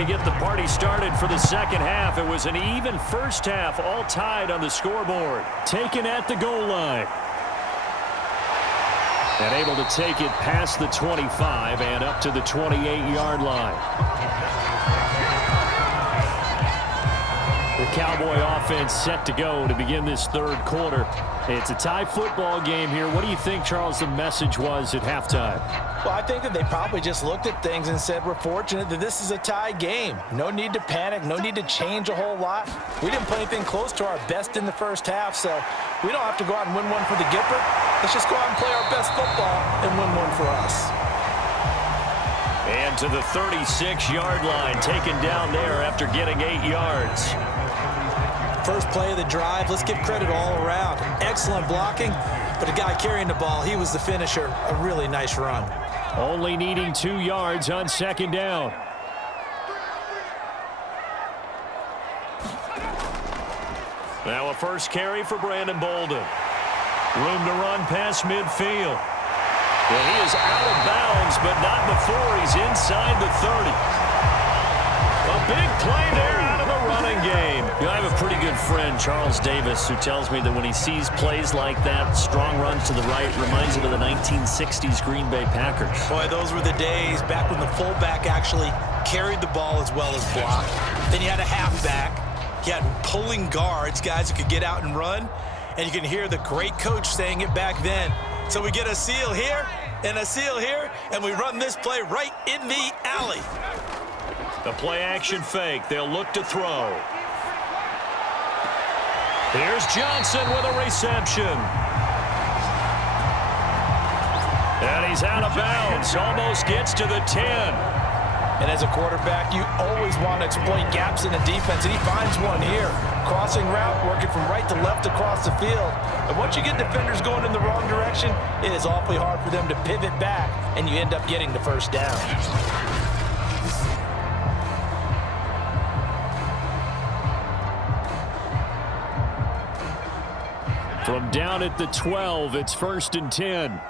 to get the party started for the second half. It was an even first half, all tied on the scoreboard. Taken at the goal line. And able to take it past the 25 and up to the 28-yard line. The Cowboy offense set to go to begin this third quarter. It's a tie football game here. What do you think, Charles, the message was at halftime? Well, I think that they probably just looked at things and said, we're fortunate that this is a tie game. No need to panic. No need to change a whole lot. We didn't play anything close to our best in the first half, so we don't have to go out and win one for the Gipper. Let's just go out and play our best football and win one for us. And to the 36-yard line, taken down there after getting 8 yards. First play of the drive, let's give credit all around. Excellent blocking, but the guy carrying the ball, he was the finisher. A really nice run. Only needing 2 yards on second down. Now a first carry for Brandon Bolden. Room to run past midfield. Well, he is out of bounds, but not before he's inside the 30. A big play there out of the running game. You know, I have a pretty good friend, Charles Davis, who tells me that when he sees plays like that, strong runs to the right, reminds him of the 1960s Green Bay Packers. Boy, those were the days back when the fullback actually carried the ball as well as blocked. Then you had a halfback. You had pulling guards, guys who could get out and run. And you can hear the great coach saying it back then. So we get a seal here and a seal here, and we run this play right in the alley. The play-action fake. They'll look to throw. Here's Johnson with a reception. And he's out of bounds. Almost gets to the 10. And as a quarterback, you always want to exploit gaps in the defense, and he finds one here. Crossing route, working from right to left across the field. And once you get defenders going in the wrong direction, it is awfully hard for them to pivot back, and you end up getting the first down. From down at the 12, it's 1st and 10.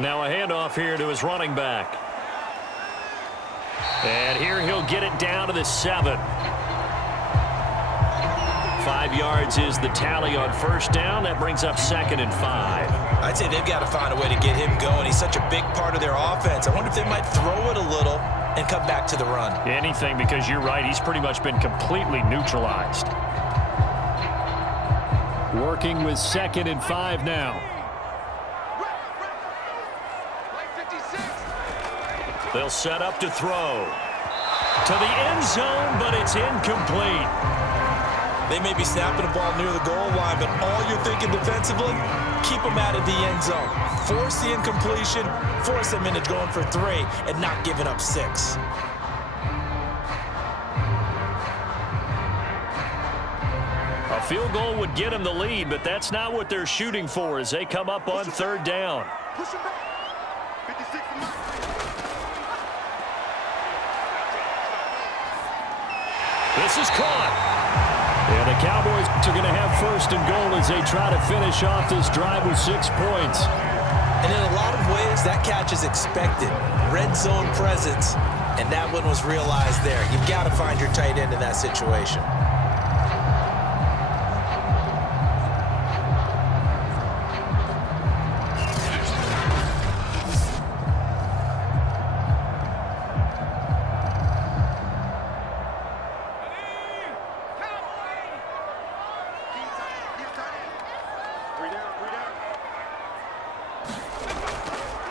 Now a handoff here to his running back. And here he'll get it down to the 7. 5 yards is the tally on first down. That brings up 2nd and 5. I'd say they've got to find a way to get him going. He's such a big part of their offense. I wonder if they might throw it a little and come back to the run. Anything, because you're right. He's pretty much been completely neutralized. Working with 2nd and 5 now. They'll set up to throw. To the end zone, but it's incomplete. They may be snapping the ball near the goal line, but all you're thinking defensively, keep them out of the end zone. Force the incompletion, force them into going for 3, and not giving up 6. A field goal would get them the lead, but that's not what they're shooting for as they come up on 3rd down. This is caught. And the Cowboys are going to have 1st and goal as they try to finish off this drive with 6 points. And in a lot of ways, that catch is expected. Red zone presence, and that one was realized there. You've got to find your tight end in that situation.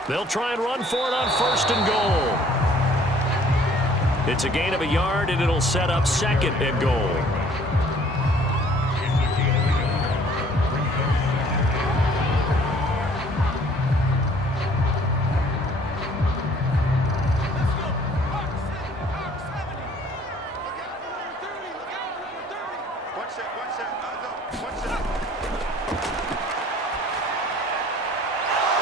They'll try and run for it on 1st and goal. It's a gain of a yard, and it'll set up 2nd and goal.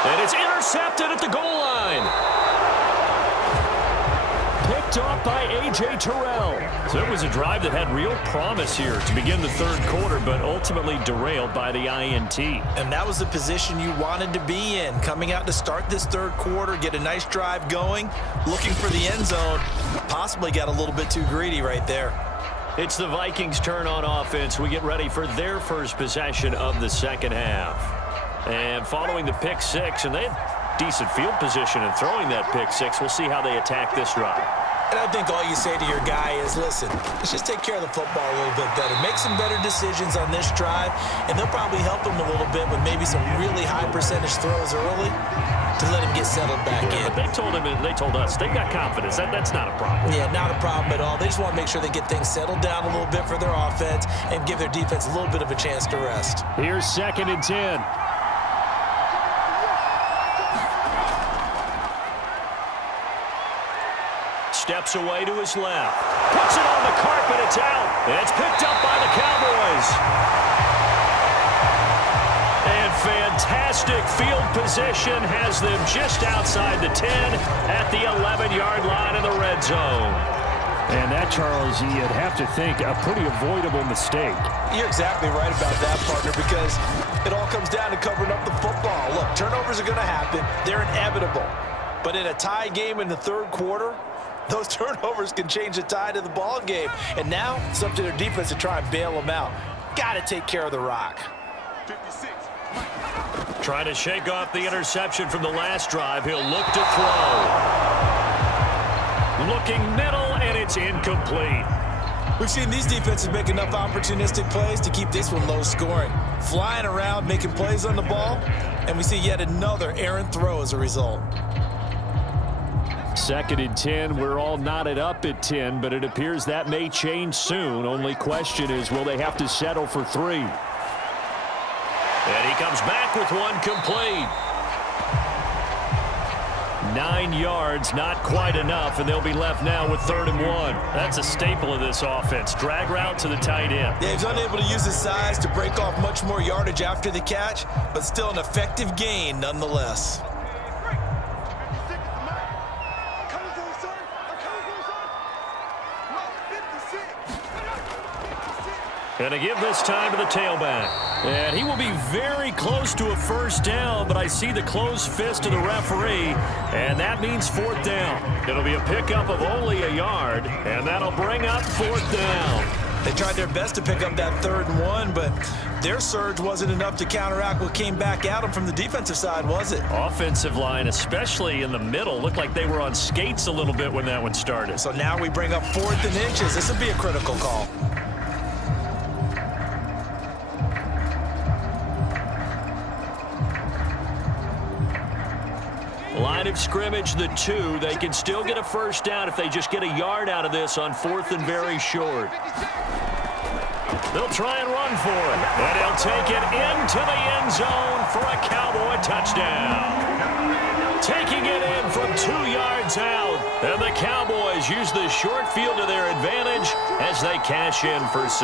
And it's intercepted at the goal line. picked off by A.J. Terrell. So it was a drive that had real promise here to begin the third quarter, but ultimately derailed by the INT. And that was the position you wanted to be in. Coming out to start this third quarter, get a nice drive going, looking for the end zone. Possibly got a little bit too greedy right there. It's the Vikings' turn on offense. We get ready for their first possession of the second half. And following the pick six, and they had decent field position in throwing that pick six. We'll see how they attack this drive. And I think all you say to your guy is, listen, let's just take care of the football a little bit better. Make some better decisions on this drive, and they'll probably help him a little bit with maybe some really high percentage throws early to let him get settled back in. But they told him, and they told us, they've got confidence. That's not a problem. Yeah, not a problem at all. They just want to make sure they get things settled down a little bit for their offense and give their defense a little bit of a chance to rest. Here's 2nd and 10. Steps away to his left. Puts it on the carpet. It's out. And it's picked up by the Cowboys. And fantastic field position has them just outside the 10 at the 11-yard line in the red zone. And that, Charles, you'd have to think a pretty avoidable mistake. You're exactly right about that, partner, because it all comes down to covering up the football. Look, turnovers are going to happen. They're inevitable. But in a tie game in the third quarter, those turnovers can change the tide of the ball game. And now it's up to their defense to try and bail them out. Got to take care of the rock. 56. Trying to shake off the interception from the last drive. He'll look to throw. Looking middle, and it's incomplete. We've seen these defenses make enough opportunistic plays to keep this one low scoring. Flying around, making plays on the ball, and we see yet another errant throw as a result. 2nd and 10. We're all knotted up at 10, but it appears that may change soon. Only question is, will they have to settle for 3? And he comes back with one complete. 9 yards, not quite enough, and they'll be left now with 3rd and 1. That's a staple of this offense. Drag route to the tight end. Yeah, he's unable to use his size to break off much more yardage after the catch, but still an effective gain nonetheless. And to give this time to the tailback. And he will be very close to a first down, but I see the closed fist of the referee, and that means 4th down. It'll be a pickup of only a yard, and that'll bring up 4th down. They tried their best to pick up that 3rd and 1, but their surge wasn't enough to counteract what came back at them from the defensive side, was it? Offensive line, especially in the middle, looked like they were on skates a little bit when that one started. So now we bring up 4th and inches. This would be a critical call. Line of scrimmage, the 2. They can still get a first down if they just get a yard out of this on 4th and very short. They'll try and run for it. And he'll take it into the end zone for a Cowboy touchdown. Taking it in from 2 yards out. And the Cowboys use the short field to their advantage as they cash in for 6.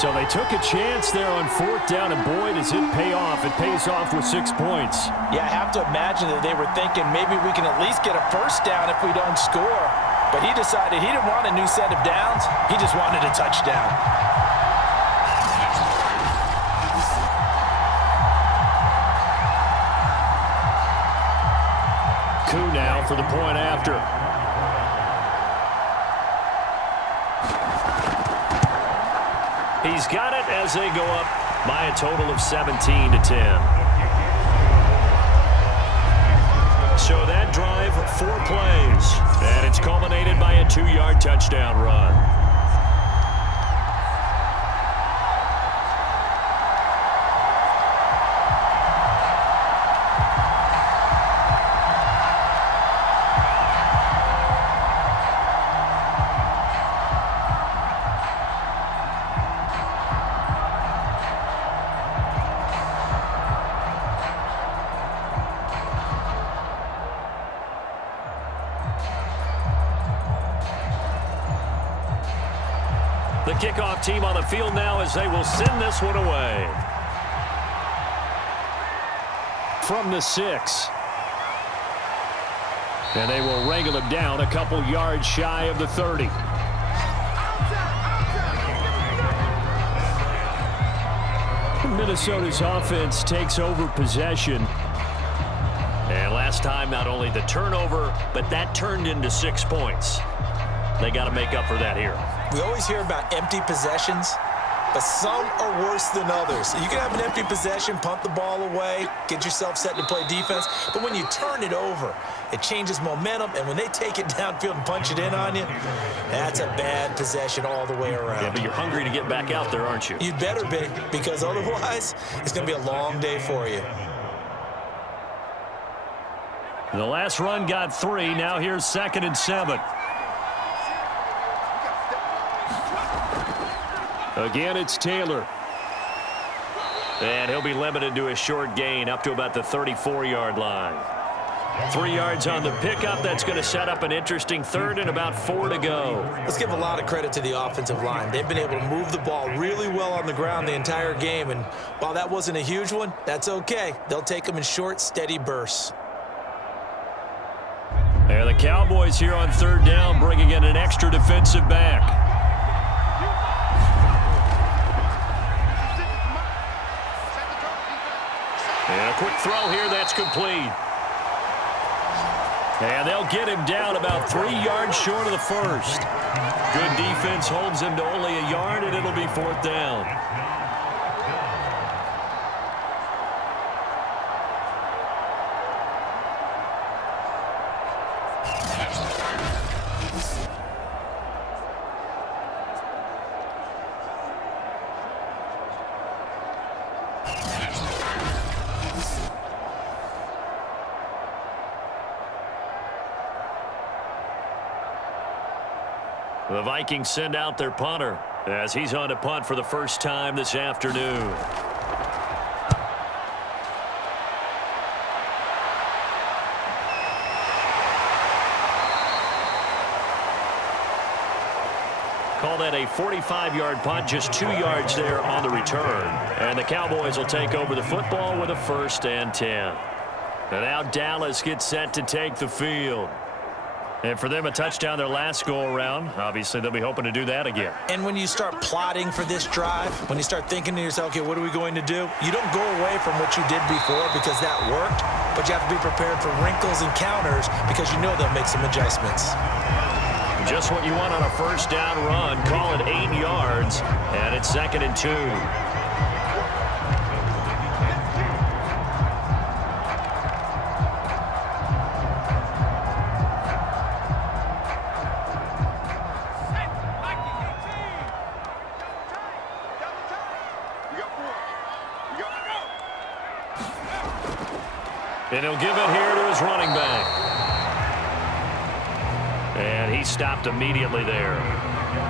So they took a chance there on 4th down, and boy, does it pay off. It pays off with 6 points. Yeah, I have to imagine that they were thinking maybe we can at least get a first down if we don't score. But he decided he didn't want a new set of downs. He just wanted a touchdown. Coup now for the point after. He's got it as they go up by a total of 17-10. So that drive, 4 plays, and it's culminated by a 2-yard touchdown run. The kickoff team on the field now as they will send this one away. From the 6. And they will wrangle him down a couple yards shy of the 30. Minnesota's offense takes over possession. And last time, not only the turnover, but that turned into 6 points. They got to make up for that here. We always hear about empty possessions, but some are worse than others. You can have an empty possession, punt the ball away, get yourself set to play defense, but when you turn it over, it changes momentum, and when they take it downfield and punch it in on you, that's a bad possession all the way around. Yeah, but you're hungry to get back out there, aren't you? You'd better be, because otherwise, it's going to be a long day for you. The last run got 3. Now here's 2nd and 7. Again, it's Taylor. And he'll be limited to a short gain up to about the 34-yard line. 3 yards on the pickup. That's going to set up an interesting 3rd and about 4 to go. Let's give a lot of credit to the offensive line. They've been able to move the ball really well on the ground the entire game. And while that wasn't a huge one, that's okay. They'll take them in short, steady bursts. And the Cowboys here on 3rd down, bringing in an extra defensive back. And a quick throw here, that's complete. And they'll get him down about 3 yards short of the 1st. Good defense holds him to only a yard, and it'll be 4th down. The Vikings send out their punter as he's on to punt for the first time this afternoon. Call that a 45-yard punt, just 2 yards there on the return. And the Cowboys will take over the football with a 1st and 10. And now Dallas gets set to take the field. And for them, a touchdown their last go-around. Obviously, they'll be hoping to do that again. And when you start plotting for this drive, when you start thinking to yourself, okay, what are we going to do? You don't go away from what you did before because that worked, but you have to be prepared for wrinkles and counters because you know they'll make some adjustments. Just what you want on a 1st down run. Call it 8 yards, and it's 2nd and 2. And he'll give it here to his running back. And he stopped immediately there.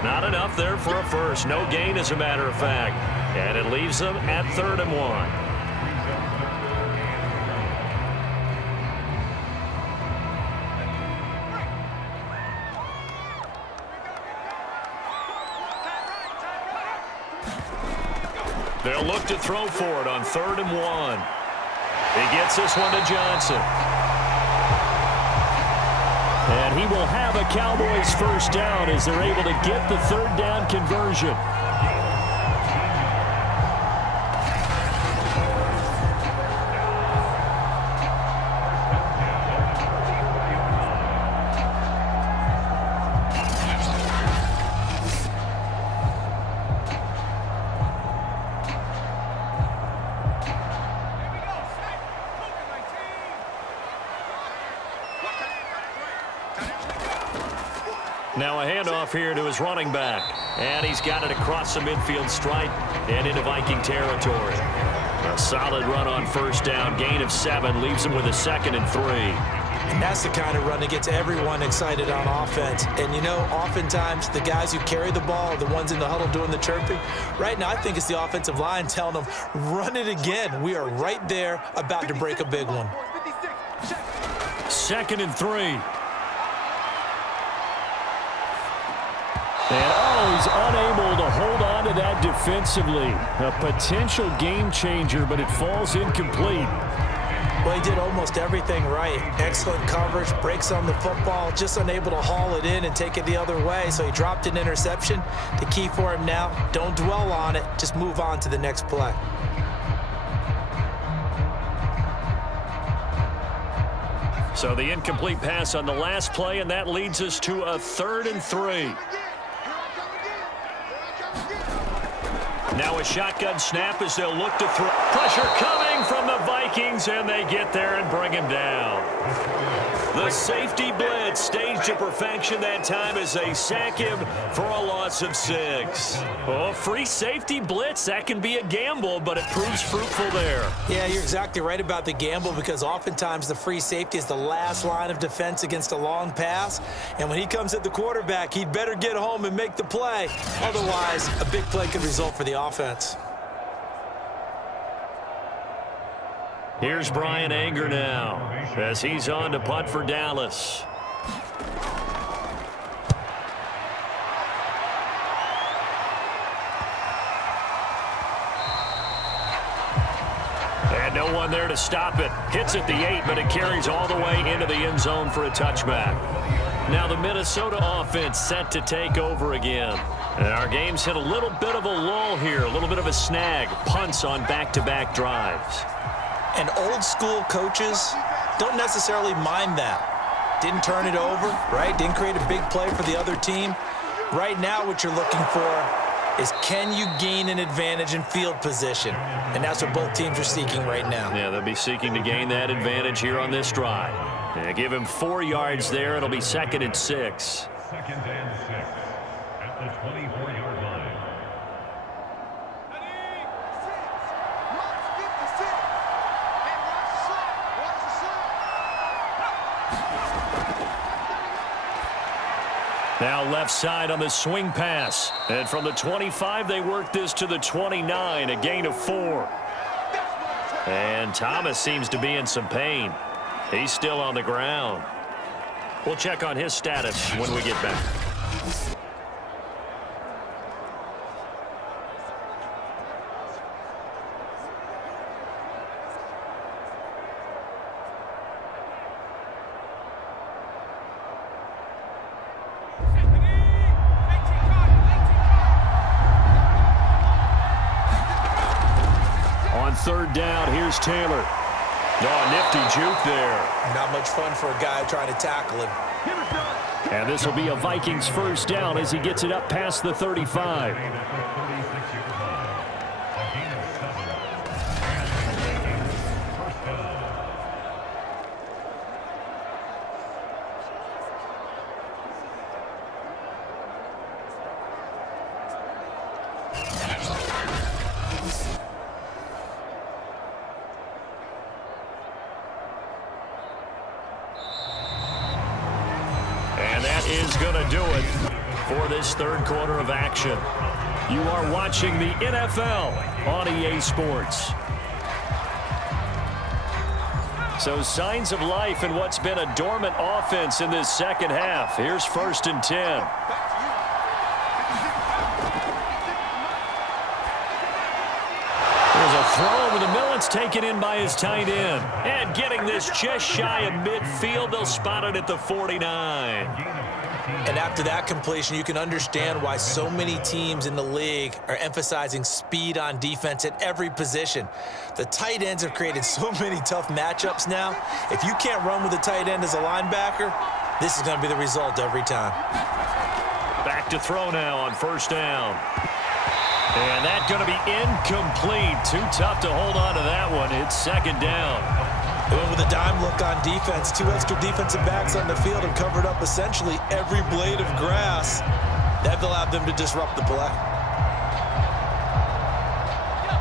Not enough there for a 1st. No gain, as a matter of fact. And it leaves them at 3rd and 1. They'll look to throw for it on 3rd and 1. He gets this one to Johnson. And he will have a Cowboys 1st down as they're able to get the 3rd down conversion. Now a handoff here to his running back. And he's got it across the midfield stripe and into Viking territory. A solid run on 1st down. Gain of 7 leaves him with a 2nd and 3. And that's the kind of run that gets everyone excited on offense. And, you know, oftentimes the guys who carry the ball are the ones in the huddle doing the chirping. Right now, I think it's the offensive line telling them, run it again. We are right there about to break a big one. 2nd and 3. And, he's unable to hold on to that defensively. A potential game changer, but it falls incomplete. Well, he did almost everything right. Excellent coverage, breaks on the football, just unable to haul it in and take it the other way, so he dropped an interception. The key for him now, don't dwell on it, just move on to the next play. So the incomplete pass on the last play, and that leads us to a 3rd and 3. Now a shotgun snap as they'll look to throw. Pressure coming from the Vikings, and they get there and bring him down. The safety blitz staged to perfection that time as they sack him for a loss of 6. Oh, free safety blitz, that can be a gamble, but it proves fruitful there. Yeah, you're exactly right about the gamble because oftentimes the free safety is the last line of defense against a long pass. And when he comes at the quarterback, he'd better get home and make the play. Otherwise, a big play could result for the offense. Here's Brian Anger now as he's on to punt for Dallas. And no one there to stop it. Hits at the 8, but it carries all the way into the end zone for a touchback. Now the Minnesota offense set to take over again. And our game's hit a little bit of a lull here, a little bit of a snag. Punts on back-to-back drives. And old school coaches don't necessarily mind that. Didn't turn it over, right? Didn't create a big play for the other team. Right now what you're looking for is can you gain an advantage in field position? And that's what both teams are seeking right now. Yeah, they'll be seeking to gain that advantage here on this drive. Yeah, give him 4 yards there. It'll be 2nd and 6. 2nd and 6 at the 24-yard line. Now left side on the swing pass. And from the 25, they work this to the 29, a gain of 4. And Thomas seems to be in some pain. He's still on the ground. We'll check on his status when we get back. On 3rd down, here's Taylor. Oh, nifty juke there. Not much fun for a guy trying to tackle him. And this will be a Vikings 1st down as he gets it up past the 35. And that is going to do it for this 3rd quarter of action. You are watching the NFL on EA Sports. So signs of life in what's been a dormant offense in this 2nd half. Here's 1st and 10. There's a throw over the middle. It's taken in by his tight end. And getting this just shy of midfield. They'll spot it at the 49. And after that completion, you can understand why so many teams in the league are emphasizing speed on defense at every position. The tight ends have created so many tough matchups now. If you can't run with a tight end as a linebacker, this is going to be the result every time. Back to throw now on 1st down. And that's going to be incomplete. Too tough to hold on to that one. It's 2nd down. They went with a dime look on defense. 2 extra defensive backs on the field and covered up essentially every blade of grass. That allowed them to disrupt the play.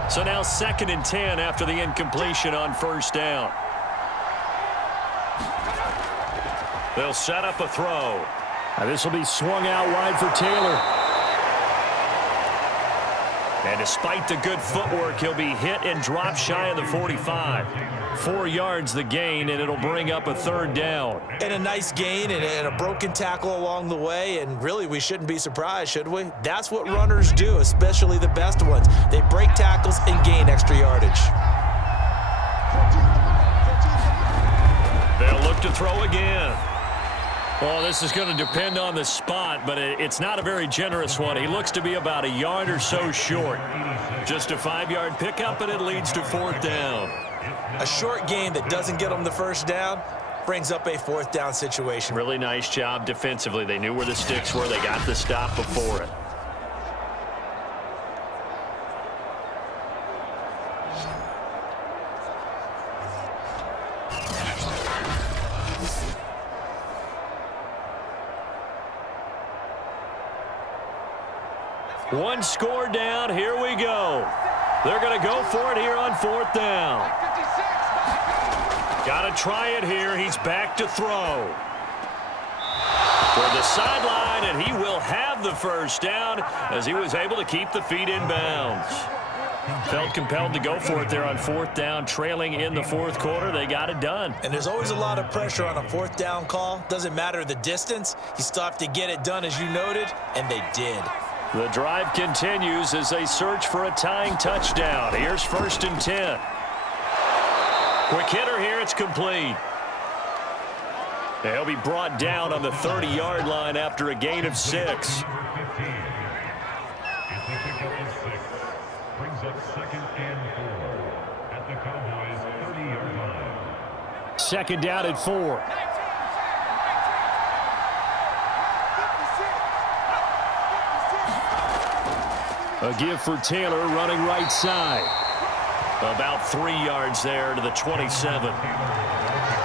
So now 2nd and 10 after the incompletion on 1st down. They'll set up a throw. Now this will be swung out wide for Taylor. And despite the good footwork, he'll be hit and drop shy of the 45. 4 yards the gain, and it'll bring up a 3rd down. And a nice gain and a broken tackle along the way, and really we shouldn't be surprised, should we? That's what runners do, especially the best ones. They break tackles and gain extra yardage. They'll look to throw again. Well, this is going to depend on the spot, but it's not a very generous one. He looks to be about a yard or so short. Just a 5-yard pickup, and it leads to 4th down. A short gain that doesn't get them the first down brings up a 4th down situation. Really nice job defensively. They knew where the sticks were. They got the stop before it. One score down. Here we go. They're going to go for it here on 4th down. Got to try it here. He's back to throw. Toward the sideline, and he will have the first down as he was able to keep the feet in bounds. Felt compelled to go for it there on 4th down, trailing in the 4th quarter. They got it done. And there's always a lot of pressure on a 4th down call. Doesn't matter the distance. You still have to get it done, as you noted, and they did. The drive continues as they search for a tying touchdown. Here's 1st and 10. Quick hitter here. It's complete. He'll be brought down on the 30-yard line after a gain of 6. It's a pickup of 6. Brings up 2nd and 4 at the Cowboys' 30-yard line. 2nd down at 4. A give for Taylor running right side. About 3 yards there to the 27.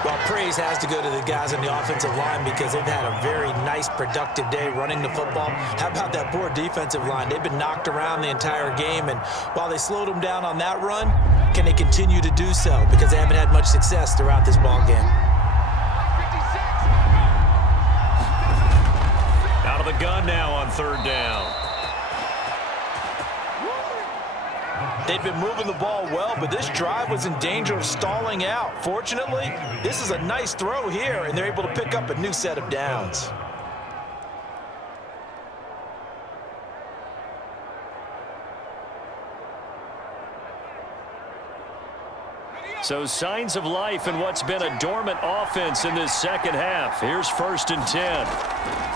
Well, praise has to go to the guys on the offensive line because they've had a very nice, productive day running the football. How about that poor defensive line? They've been knocked around the entire game, and while they slowed them down on that run, can they continue to do so? Because they haven't had much success throughout this ball game. Out of the gun now on 3rd down. They've been moving the ball well, but this drive was in danger of stalling out. Fortunately, this is a nice throw here, and they're able to pick up a new set of downs. So signs of life in what's been a dormant offense in this second half. Here's 1st and 10.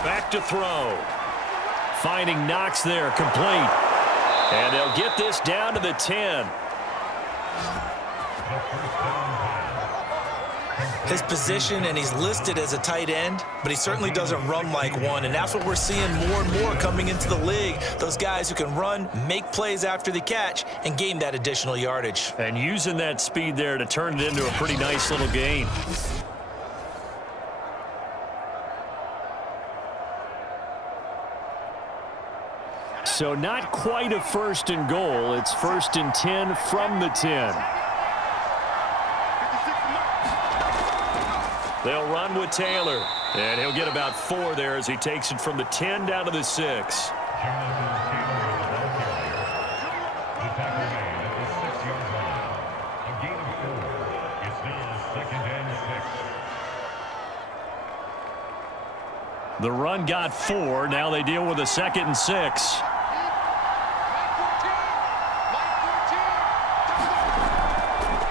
Back to throw. Finding Knox there, complete. And they'll get this down to the 10. His position, and he's listed as a tight end, but he certainly doesn't run like one, and that's what we're seeing more and more coming into the league. Those guys who can run, make plays after the catch, and gain that additional yardage. And using that speed there to turn it into a pretty nice little gain. So not quite a 1st and goal. It's 1st and 10 from the 10. They'll run with Taylor. And he'll get about 4 there as he takes it from the 10 down to the 6. The run got 4. Now they deal with a 2nd and 6.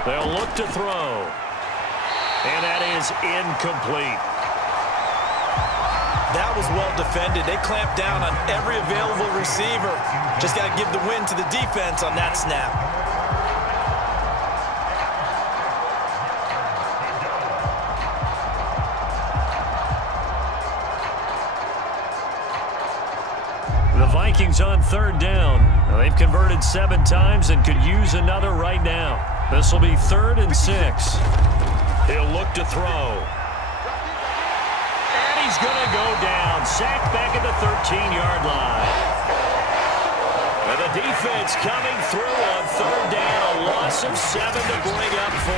They'll look to throw. And that is incomplete. That was well defended. They clamped down on every available receiver. Just got to give the win to the defense on that snap. The Vikings on 3rd down. Now, they've converted 7 times and could use another right now. This will be 3rd and 6. He'll look to throw. And he's going to go down. Sacked back at the 13-yard line. And the defense coming through on 3rd down. A loss of 7 to bring up 4.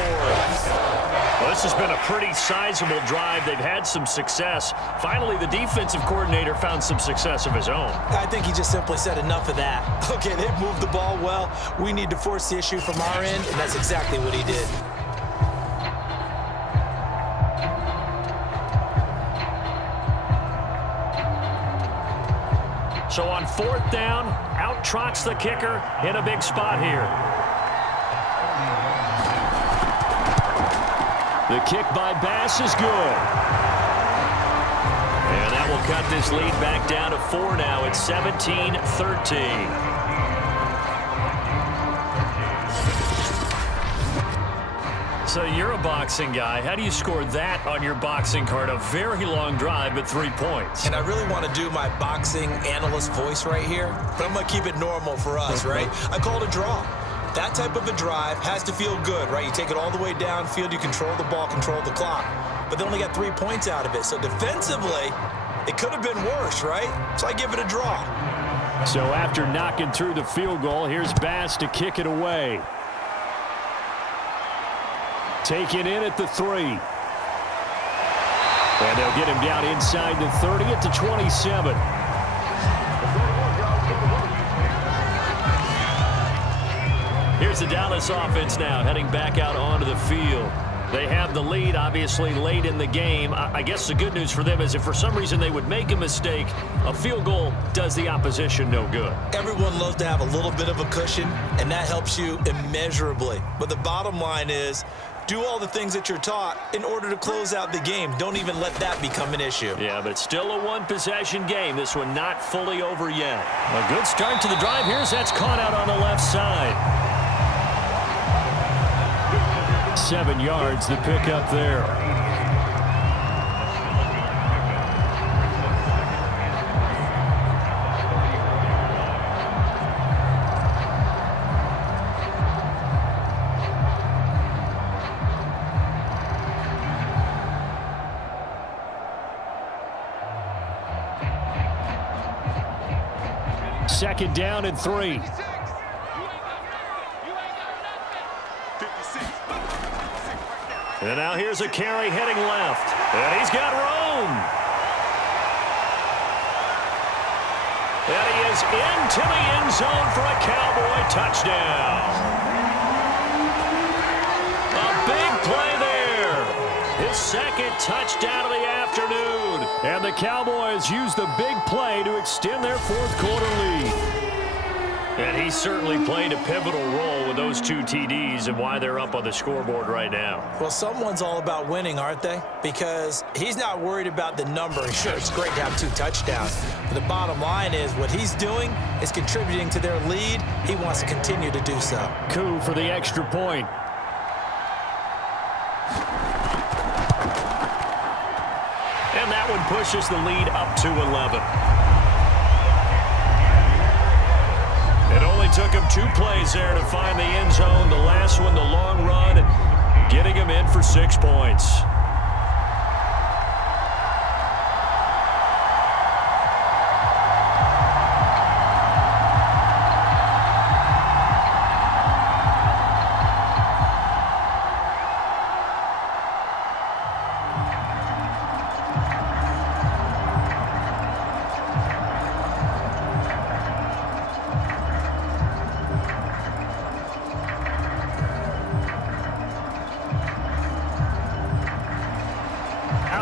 Well, this has been a pretty sizable drive. They've had some success. Finally, the defensive coordinator found some success of his own. I think he just simply said enough of that. Okay, they've moved the ball well. We need to force the issue from our end, and that's exactly what he did. So on 4th down, out trots the kicker in a big spot here. The kick by Bass is good. And that will cut this lead back down to 4 now. It's 17-13. So you're a boxing guy. How do you score that on your boxing card? A very long drive, but 3 points. And I really want to do my boxing analyst voice right here, but I'm going to keep it normal for us, right? I call it a draw. That type of a drive has to feel good, right? You take it all the way downfield, you control the ball, control the clock. But they only got 3 points out of it. So defensively, it could have been worse, right? So I give it a draw. So after knocking through the field goal, here's Bass to kick it away. Taken in at the 3. And they'll get him down inside the 30 at the 27. Here's the Dallas offense now heading back out onto the field. They have the lead, obviously, late in the game. I guess the good news for them is if for some reason they would make a mistake, a field goal does the opposition no good. Everyone loves to have a little bit of a cushion, and that helps you immeasurably. But the bottom line is, do all the things that you're taught in order to close out the game. Don't even let that become an issue. Yeah, but it's still a one-possession game. This one not fully over yet. A good start to the drive. Here's that's caught out on the left side. 7 yards, the pickup there. Second down and 3. And now here's a carry heading left. And he's got room. And he is into the end zone for a Cowboy touchdown. A big play there. His second touchdown of the afternoon. And the Cowboys use the big play to extend their fourth quarter lead. And he certainly played a pivotal role with those 2 TDs and why they're up on the scoreboard right now. Well, someone's all about winning, aren't they? Because he's not worried about the number. Sure, it's great to have 2 touchdowns. But the bottom line is what he's doing is contributing to their lead. He wants to continue to do so. Coup for the extra point. And that one pushes the lead up to 11. It only took him 2 plays there to find the end zone. The last one, the long run, getting him in for 6 points.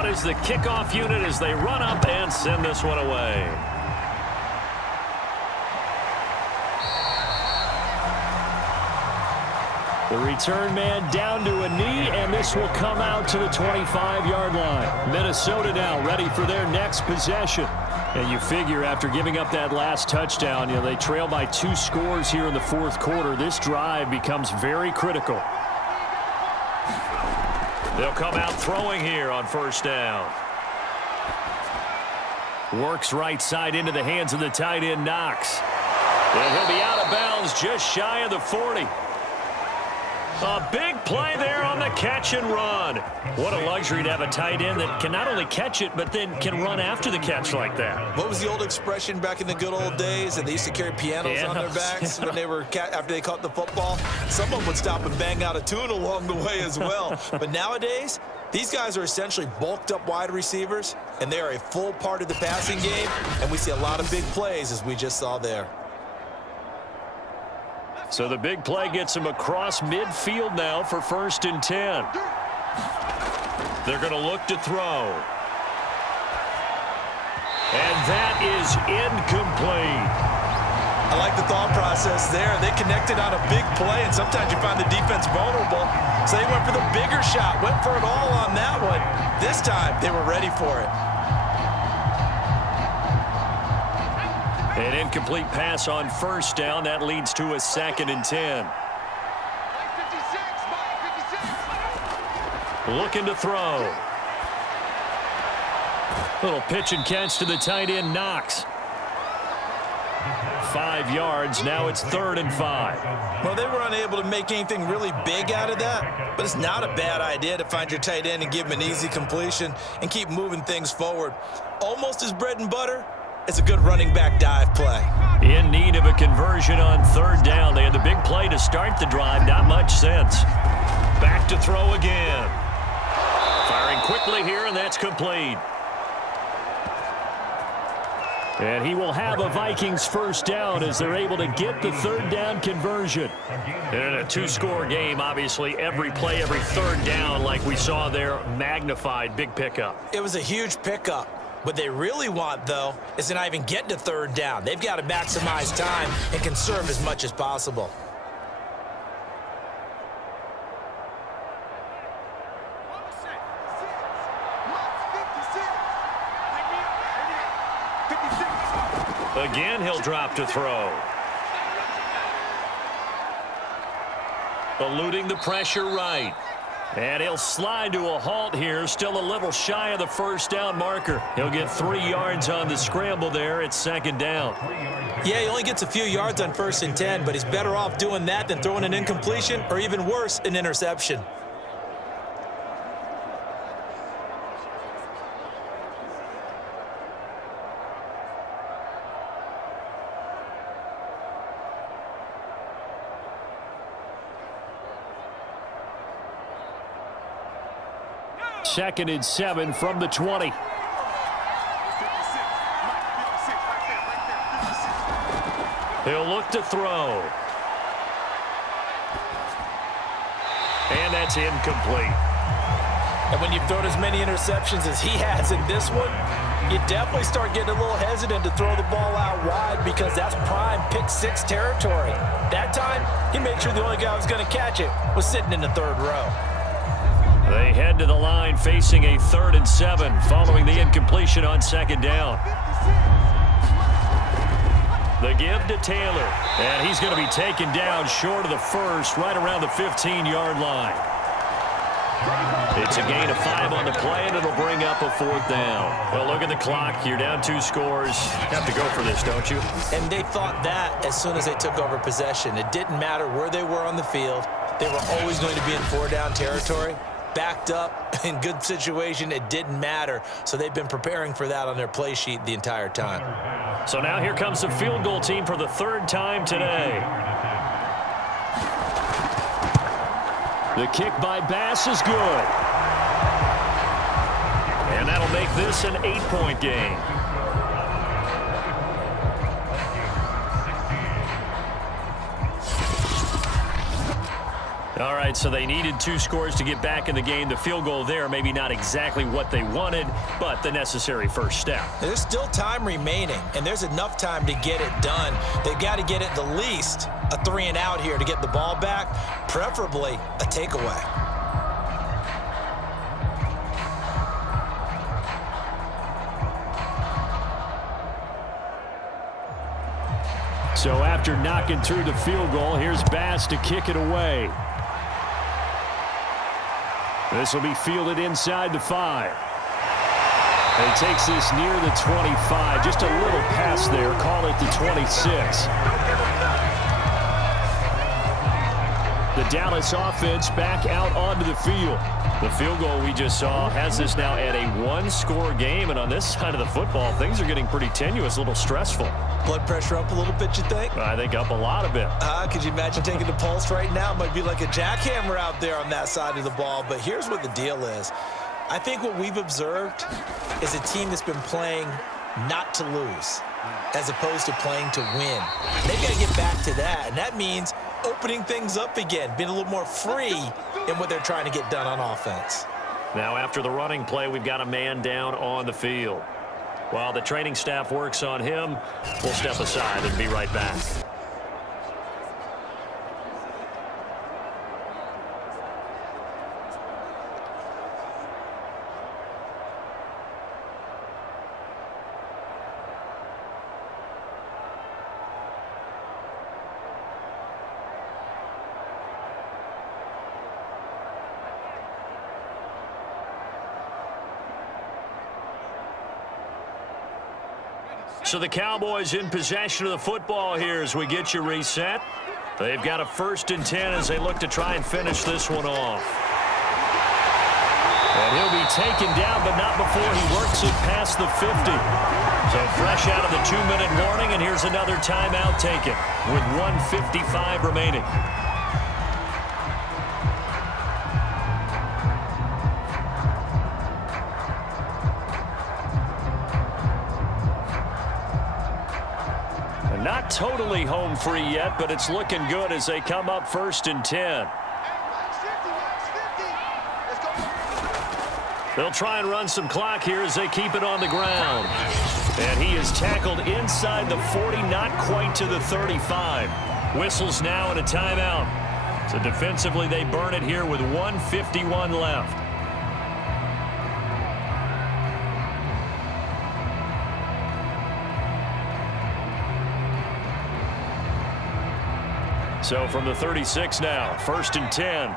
Is the kickoff unit as they run up and send this one away. The return man down to a knee, and this will come out to the 25-yard line. Minnesota now ready for their next possession. And you figure after giving up that last touchdown, they trail by 2 scores here in the fourth quarter. This drive becomes very critical. They'll come out throwing here on first down. Works right side into the hands of the tight end, Knox. And he'll be out of bounds just shy of the 40. A big play there on the catch and run. What a luxury to have a tight end that can not only catch it, but then can run after the catch like that. What was the old expression back in the good old days? And they used to carry pianos on their backs when they were after they caught the football. Someone would stop and bang out a tune along the way as well. But nowadays, these guys are essentially bulked up wide receivers, and they are a full part of the passing game. And we see a lot of big plays, as we just saw there. So the big play gets him across midfield now for 1st and 10. They're going to look to throw. And that is incomplete. I like the thought process there. They connected on a big play, and sometimes you find the defense vulnerable. So they went for the bigger shot, went for it all on that one. This time, they were ready for it. An incomplete pass on first down. That leads to a 2nd and 10. Looking to throw. Little pitch and catch to the tight end, Knox. 5 yards. Now it's 3rd and 5. Well, they were unable to make anything really big out of that, but it's not a bad idea to find your tight end and give him an easy completion and keep moving things forward. Almost his bread and butter. It's a good running back dive play. In need of a conversion on 3rd down. They had the big play to start the drive. Not much sense. Back to throw again. Firing quickly here, and that's complete. And he will have a Vikings first down as they're able to get the 3rd down conversion. And in a 2-score game, obviously, every play, every 3rd down, like we saw there, magnified, big pickup. It was a huge pickup. What they really want, though, is to not even get to 3rd down. They've got to maximize time and conserve as much as possible. Again, he'll drop to throw. Eluding the pressure right. And he'll slide to a halt here. Still a little shy of the first down marker. He'll get 3 yards on the scramble there. It's 2nd down. Yeah, he only gets a few yards on 1st and 10, but he's better off doing that than throwing an incompletion or even worse, an interception. Second and 7 from the 20. He'll look to throw. And that's incomplete. And when you've thrown as many interceptions as he has in this one, you definitely start getting a little hesitant to throw the ball out wide because that's prime pick-6 territory. That time, he made sure the only guy who was going to catch it was sitting in the 3rd row. They head to the line facing a 3rd and 7 following the incompletion on 2nd down. The give to Taylor. And he's going to be taken down short of the first, right around the 15-yard line. It's a gain of 5 on the play, and it'll bring up a 4th down. Well, look at the clock. You're down 2 scores. You have to go for this, don't you? And they thought that as soon as they took over possession. It didn't matter where they were on the field. They were always going to be in 4-down territory. Backed up, in good situation, it didn't matter. So they've been preparing for that on their play sheet the entire time. So now here comes the field goal team for the 3rd time today. The kick by Bass is good. And that'll make this an 8-point game. All right, so they needed 2 scores to get back in the game. The field goal there, maybe not exactly what they wanted, but the necessary first step. There's still time remaining, and there's enough time to get it done. They've got to get at the least a 3-and-out here to get the ball back, preferably a takeaway. So after knocking through the field goal, here's Bass to kick it away. This will be fielded inside the 5. And he takes this near the 25. Just a little pass there. Call it the 26. The Dallas offense back out onto the field. The field goal we just saw has this now at a 1-score game. And on this side of the football, things are getting pretty tenuous, a little stressful. Blood pressure up a little bit, you think? I think up a lot of it. Could you imagine taking the pulse right now? It might be like a jackhammer out there on that side of the ball. But here's what the deal is. I think what we've observed is a team that's been playing not to lose as opposed to playing to win. They've got to get back to that, and that means opening things up again, being a little more free in what they're trying to get done on offense. Now after the running play, we've got a man down on the field. While the training staff works on him, we'll step aside and be right back. So the Cowboys in possession of the football here as we get you reset. They've got a 1st and 10 as they look to try and finish this one off. And he'll be taken down, but not before he works it past the 50. So fresh out of the 2-minute warning, and here's another timeout taken with 1:55 remaining. Not totally home free yet, but it's looking good as they come up 1st and 10. They'll try and run some clock here as they keep it on the ground. And he is tackled inside the 40, not quite to the 35. Whistles now and a timeout. So defensively they burn it here with 1:51 left. So from the 36 now, 1st and 10.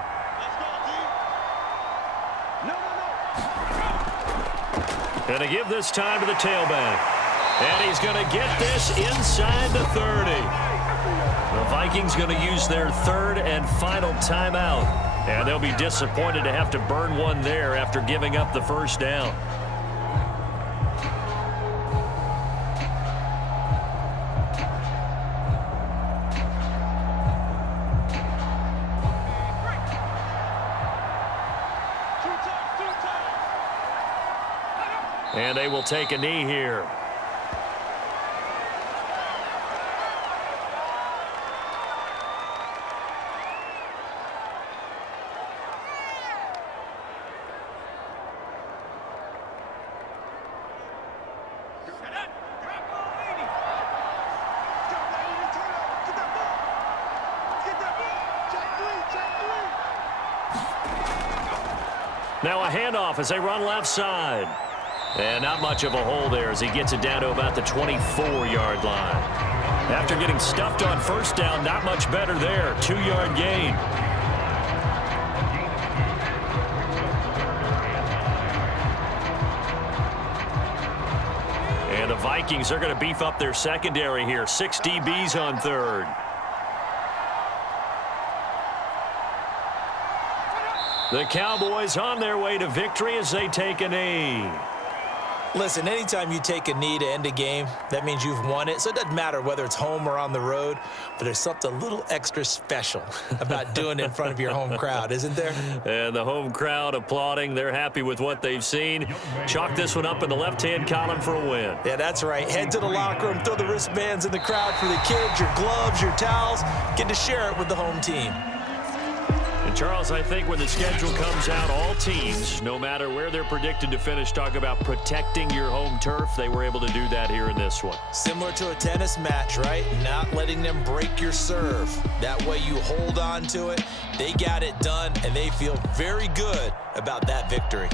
Going to give this time to the tailback. And he's going to get this inside the 30. The Vikings going to use their 3rd and final timeout. And they'll be disappointed to have to burn one there after giving up the 1st down. And they will take a knee here. Now a handoff as they run left side. And not much of a hole there as he gets it down to about the 24-yard line. After getting stuffed on 1st down, not much better there. 2-yard gain. And the Vikings are going to beef up their secondary here. 6 DBs on 3rd. The Cowboys on their way to victory as they take a knee. Listen, anytime you take a knee to end a game, that means you've won it. So it doesn't matter whether it's home or on the road, but there's something a little extra special about doing it in front of your home crowd, isn't there? And the home crowd applauding. They're happy with what they've seen. Chalk this one up in the left-hand column for a win. Yeah, that's right. Head to the locker room, throw the wristbands in the crowd for the kids, your gloves, your towels. Get to share it with the home team. And Charles, I think when the schedule comes out, all teams, no matter where they're predicted to finish, talk about protecting your home turf. They were able to do that here in this one. Similar to a tennis match, right? Not letting them break your serve. That way you hold on to it. They got it done, and they feel very good about that victory.